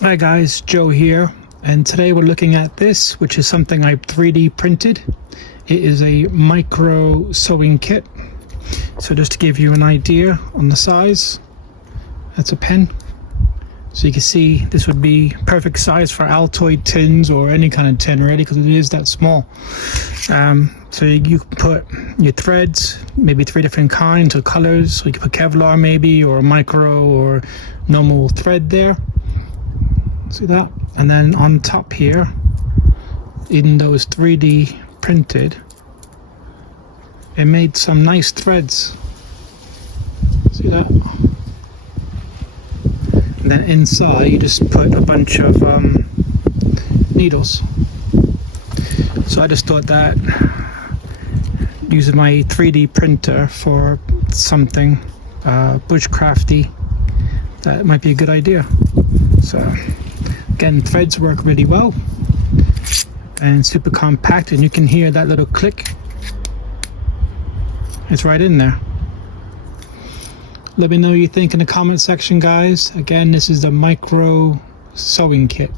Hi guys, Joe here, and today we're looking at this, which is something I 3D printed. It is a micro sewing kit. So just to give you an idea on the size, that's a pen. So you can see this would be perfect size for Altoid tins or any kind of tin really, because it is that small. So you can put your threads, maybe 3 different kinds of colors. So you can put Kevlar maybe, or micro or normal thread there. See that? And then on top here, in those 3D printed, it made some nice threads. See that? And then inside you just put a bunch of needles. So I just thought that using my 3D printer for something bushcrafty, that might be a good idea. So again, threads work really well and super compact, and you can hear that little click. It's right in there. Let me know what you think in the comment section, guys. Again, this is the micro sewing kit.